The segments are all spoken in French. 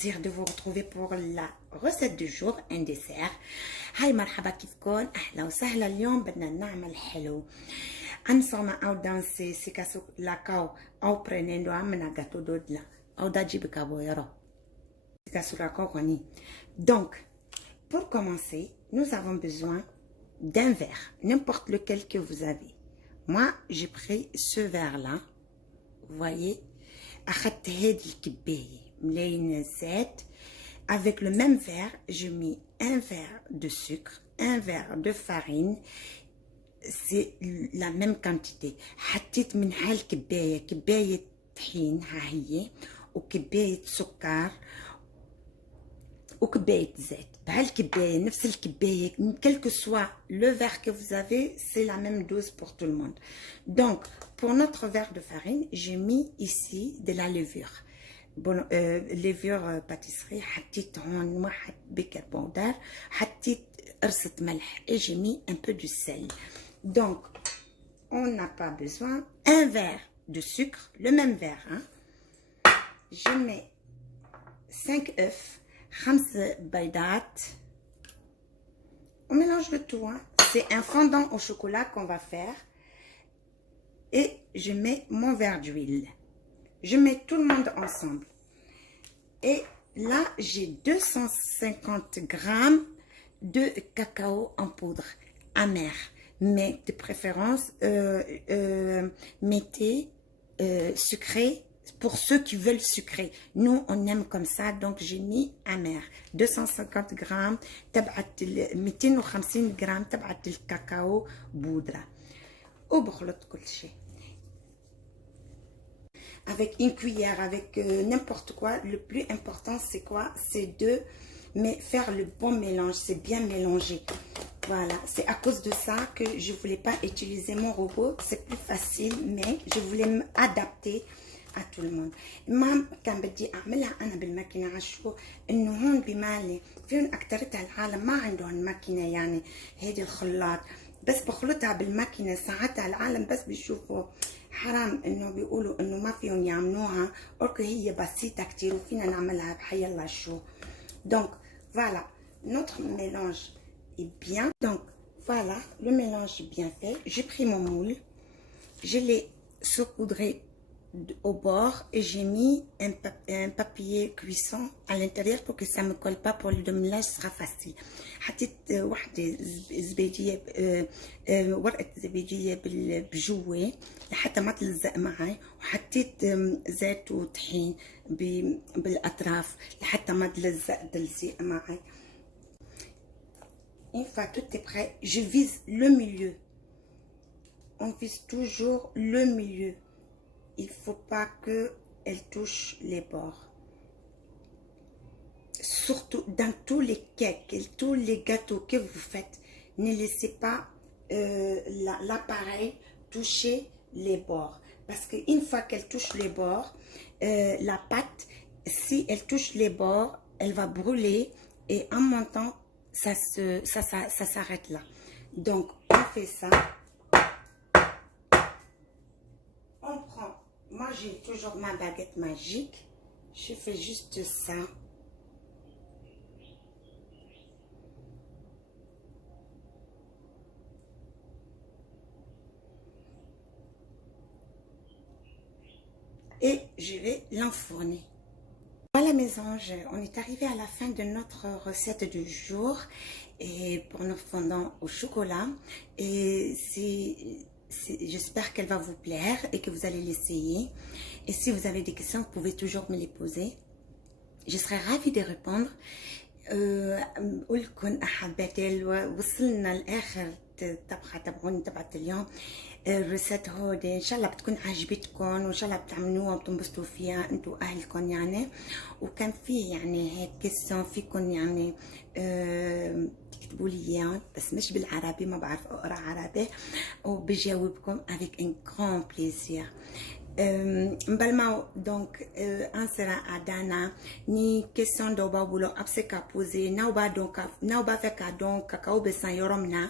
plaisir de vous retrouver pour la recette du jour, un dessert. هاي مرحبا كيفكن أهلا وسهلا. اليوم بدنا نعمل حلو. أنصونا أو دانسي سيكاسو لاكاو أو برينيندو عمنا gâteau دودلا أو داجي بكابو يرو سيكاسو لاكاو كوني. Donc, pour commencer, nous avons besoin d'un verre, n'importe lequel que vous avez. Moi, j'ai pris ce verre-là. Vous voyez, أخذت هذه الكباية مليان زيت. Avec le même verre, j'ai mis un verre de sucre, un verre de farine. C'est la même quantité. حطيت من هالكباية كباية طحين ها هي وكباية سكر وكباية زيت. بهالكباية نفس الكباية quel que soit le verre que vous avez, c'est la même dose pour tout le monde. Donc pour notre verre de farine, j'ai mis ici de la levure. Bon, levure pâtisserie. حطيت هون واحد بيكر بودر، حطيت قرصة ملح et j'ai mis un peu de sel. Donc on n'a pas besoin. Un verre de sucre, le même verre, hein. Je mets 5 œufs, 5 بيضات. On mélange le tout, hein. C'est un fondant au chocolat qu'on va faire. Et je mets mon verre d'huile. Je mets tout le monde ensemble. Et là, j'ai 250 grammes de cacao en poudre amer. Mais de préférence, mettez sucré pour ceux qui veulent sucré. Nous, on aime comme ça, donc j'ai mis amer. 250 grammes, 250 grammes تبعت الكاكاو بودرة. وبخلط كل شيء. Avec une cuillère, avec n'importe quoi. Le plus important, c'est quoi? C'est de faire le bon mélange. C'est bien mélangé. Voilà, c'est à cause de ça que je ne voulais pas utiliser mon robot. C'est plus facile, mais je voulais m'adapter à tout le monde. ما كان بدي أعملها أنا بالماكينة. عشو إنه هون بمالي فيهم أكترتها العالم ما عندهم ماكينة، يعني هيدي الخلاط، بس بخلطها بالماكينة. ساعتها العالم بس بيشوفوا حرام إنه بيقولوا إنه ما فيهم يعملوها، أوكي هي بسيطة كتير وفينا نعملها بحي الله شو. Donc voilà, notre mélange est bien. Donc voilà, le mélange est bien fait. J'ai pris mon moule, je l'ai saupoudré au bord et j'ai mis un papier cuisson à l'intérieur pour que ça me colle pas. Pour le démoulage ce sera facile. حطيت واحدة زبادية، ورقة زبادية بجوة لحتى ما تلزق معي، وحطيت زيت وطحين بالأطراف لحتى ما تلزق تلزيق معي. Une fois tout est prêt, je vise le milieu. On vise toujours le milieu. Il ne faut pas qu'elle touche les bords. Surtout dans tous les cakes et tous les gâteaux que vous faites, ne laissez pas l'appareil toucher les bords. Parce qu'une fois qu'elle touche les bords, la pâte, si elle touche les bords, elle va brûler et en montant, ça s'arrête là. Donc, on fait ça. On prend, moi j'ai toujours ma baguette magique. Je fais juste ça. Et je vais l'enfourner. Voilà mes anges, on est arrivé à la fin de notre recette du jour et pour nos fondants au chocolat. Et j'espère qu'elle va vous plaire et que vous allez l'essayer. Et si vous avez des questions, vous pouvez toujours me les poser. Je serai ravie de répondre. قولكن أحبتي وصلنا لآخر طبخة تبعوني تبعت اليوم. الريسيت هودي ان شاء الله بتكون عجبتكم وان شاء الله بتعملوها وبتنبسطوا فيها انتوا واهلكم يعني. وكان في يعني هيك كيسيون فيكم يعني تكتبوا لي اياهم، بس مش بالعربي، ما بعرف اقرا عربي، وبجاوبكم avec un grand plaisir. Mbalmao, donc ansera adana ni question do babulo abseka poser na ba feka donc kakao besan yoromna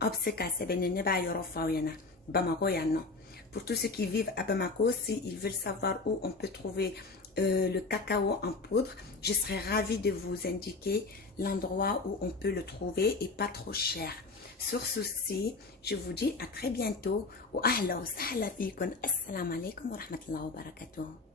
abseka sebene ne ba yoro fawyana Bamako yano. Pour tous ceux qui vivent à Bamako, s'ils veulent savoir où on peut trouver le cacao en poudre, je serais ravie de vous indiquer l'endroit où on peut le trouver et pas trop cher. Sur ceci, je vous dis à très bientôt. Wa ahla wa sahla fikum. Assalamu alaikum wa rahmatullahi wa barakatuh.